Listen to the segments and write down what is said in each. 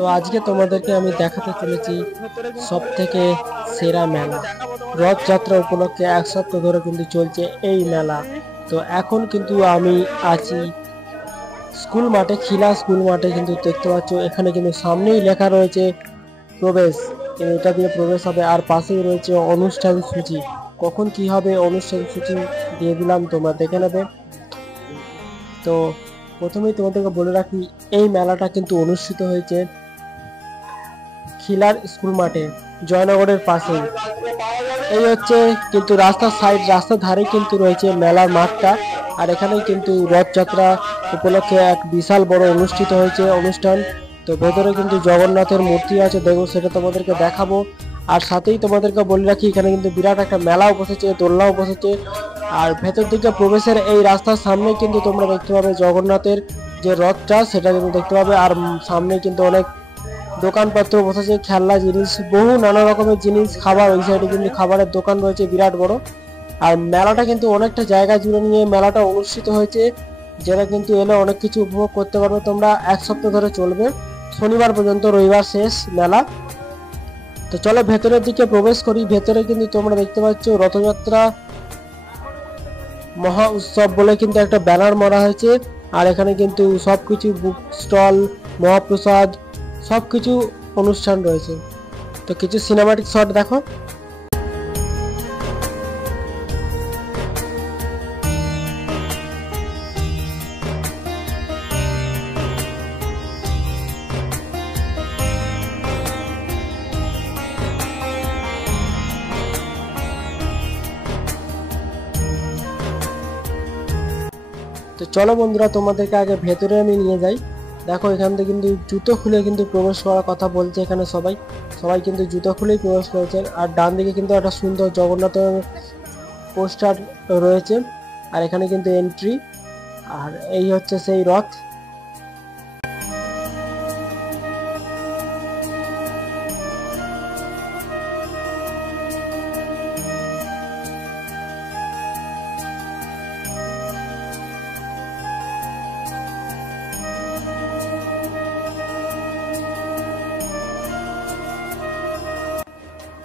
তো আজকে তোমাদেরকে আমি দেখাতে চলেছি সব থেকে সেরা মেলা। রথযাত্রা উপলক্ষে এক সপ্তাহ ধরে কিন্তু চলছে এই মেলা। তো এখন কিন্তু আমি আছি স্কুল মাঠে, খিলা স্কুল মাঠে। কিন্তু দেখতে পাচ্ছ এখানে কিন্তু সামনেই লেখা রয়েছে প্রবেশ, এটা দিয়ে প্রবেশ হবে। আর পাশেই রয়েছে অনুষ্ঠান সূচি, কখন কি হবে অনুষ্ঠান সূচি দিয়ে দিলাম, তোমরা দেখে নেবে। তো প্রথমেই তোমাদেরকে বলে রাখি, এই মেলাটা কিন্তু অনুষ্ঠিত হয়েছে খিলার স্কুল মাঠে, জয়নগরের পাশেই। এই হচ্ছে কিন্তু রাস্তার সাইড, রাস্তার ধারে কিন্তু রয়েছে মেলার মাঠটা। আর এখানেই কিন্তু রথযাত্রা উপলক্ষে এক বিশাল বড় অনুষ্ঠিত হয়েছে অনুষ্ঠান। তো ভেতরে কিন্তু জগন্নাথের মূর্তি আছে, দেখো সেটা তোমাদেরকে দেখাবো। আর সাথেই তোমাদেরকে বলে রাখি, এখানে কিন্তু বিরাট একটা মেলাও বসেছে, দোলনাও বসেছে। আর ভেতর দিকে প্রবেশের এই রাস্তার সামনে কিন্তু তোমরা দেখতে পাবে জগন্নাথের যে রথটা, সেটা কিন্তু দেখতে পাবে। আর সামনে কিন্তু অনেক দোকানপত্র বসেছে, খেলনা জিনিস, বহু নানা রকমের জিনিস, খাবার। ওই সাইডে কিন্তু খাবারের দোকান রয়েছে বিরাট বড়। আর মেলাটা কিন্তু অনেকটা জায়গা জুড়ে নিয়ে মেলাটা অনুষ্ঠিত হয়েছে, যেটা কিন্তু এলে অনেক কিছু উপভোগ করতে পারবে তোমরা। এক সপ্তাহ ধরে চলবে, শনিবার পর্যন্ত, রবিবার শেষ মেলা। তো চলো ভেতরের দিকে প্রবেশ করি। ভেতরে কিন্তু তোমরা দেখতে পাচ্ছ রথযাত্রা মহা উৎসব বলে কিন্তু একটা ব্যানার মারা হয়েছে। আর এখানে কিন্তু সবকিছু বুক স্টল, মহাপ্রসাদ, সবকিছু অনুষ্ঠান রয়েছে। তো কিছু সিনেমাটিক শট দেখো। তো চলো বন্ধুরা, তোমাদেরকে আগে ভেতরে আমি নিয়ে যাই। দেখো এখান থেকে কিন্তু জুতো খুলে কিন্তু প্রবেশ করার কথা বলছে এখানে সবাই, সবাই কিন্তু জুতো খুলেই প্রবেশ করেছেন। আর ডান দিকে কিন্তু একটা সুন্দর জগন্নাথের পোস্টার রয়েছে। আর এখানে কিন্তু এন্ট্রি, আর এই হচ্ছে সেই রথ।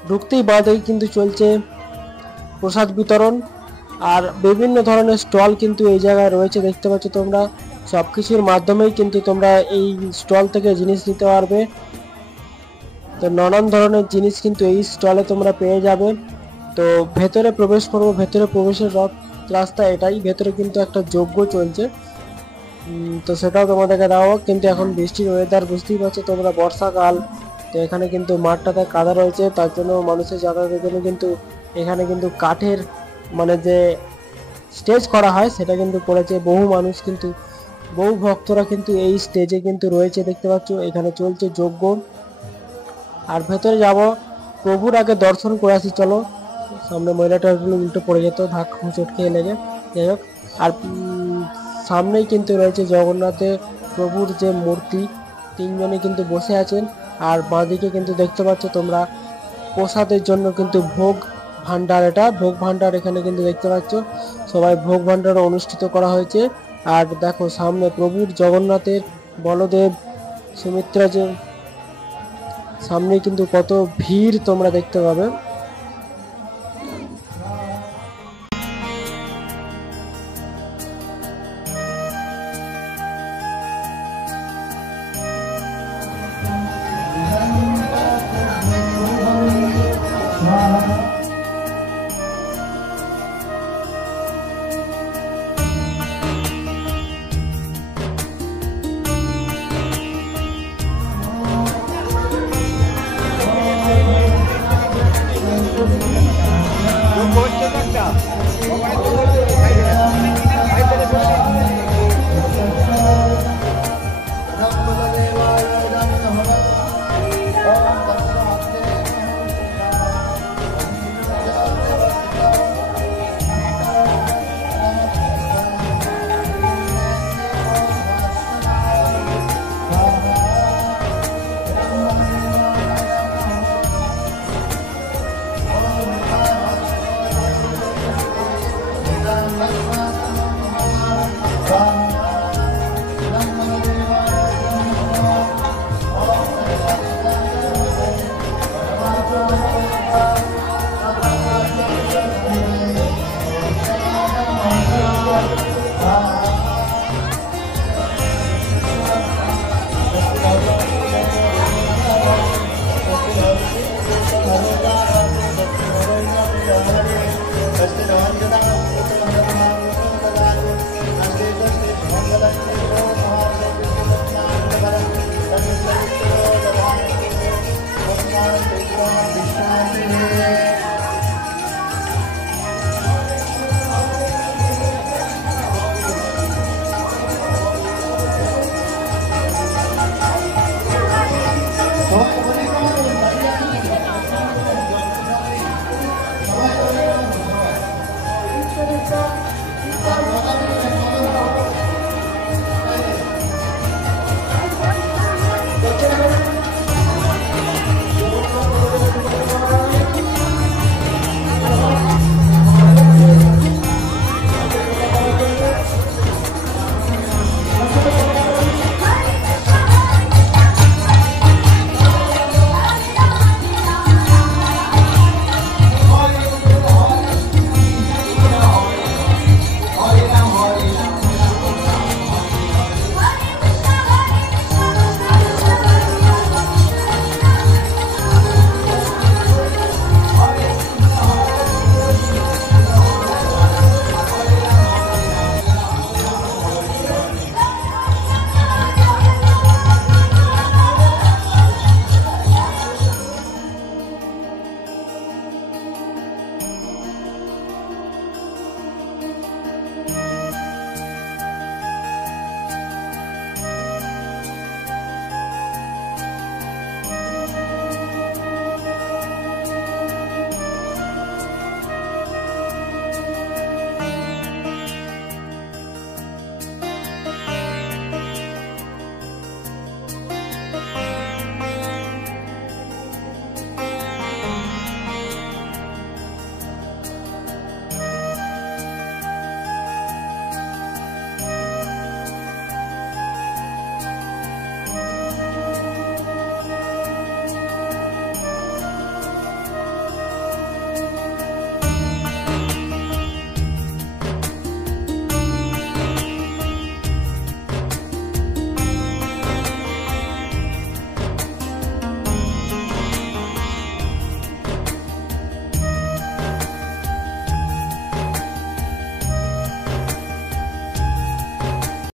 ঢুকতেই বাদে কিন্তু চলছে প্রসাদ বিতরণ। আর বিভিন্ন ধরনের স্টল কিন্তু এই জায়গায় রয়েছে, দেখতে পাচ্ছ তোমরা। সবকিছুর মাধ্যমেই কিন্তু তোমরা এই স্টল থেকে জিনিস নিতে পারবে। তো নানান ধরনের জিনিস কিন্তু এই স্টলে তোমরা পেয়ে যাবে। তো ভেতরে প্রবেশ করবো, ভেতরে প্রবেশের রাস্তা এটাই। ভেতরে কিন্তু একটা যজ্ঞ চলছে, তো সেটাও তোমাদেরকে দাও। কিন্তু এখন বৃষ্টির ওয়েদার, বুঝতেই পারছো তোমরা, বর্ষাকাল। তো এখানে কিন্তু মাঠটাতে কাদা রয়েছে, তার জন্য মানুষের যাতায়াতের জন্য কিন্তু এখানে কিন্তু কাঠের মানে যে স্টেজ করা হয় সেটা কিন্তু করেছে। বহু মানুষ কিন্তু, বহু ভক্তরা কিন্তু এই স্টেজে কিন্তু রয়েছে, দেখতে পাচ্ছ। এখানে চলছে যজ্ঞ। আর ভেতরে যাব, প্রভুর আগে দর্শন করে আসি চলো। সামনে মহিলাটা উল্টে পড়ে যেত, ধাক হুঁচট খেয়ে লেগে, যাই হোক। আর সামনেই কিন্তু রয়েছে জগন্নাথের প্রভুর যে মূর্তি, তিনজনে কিন্তু বসে আছেন। আর বাঁদিকে কিন্তু দেখতে পাচ্ছ তোমরা প্রসাদের জন্য কিন্তু ভোগ ভান্ডার, এটা ভোগ ভান্ডার। এখানে কিন্তু দেখতে পাচ্ছ সবাই ভোগ ভান্ডার অনুষ্ঠিত করা হয়েছে। আর দেখো সামনে প্রভুর জগন্নাথের, বলদেব, সুমিত্রা, যে সামনে কিন্তু কত ভিড় তোমরা দেখতে পাবে।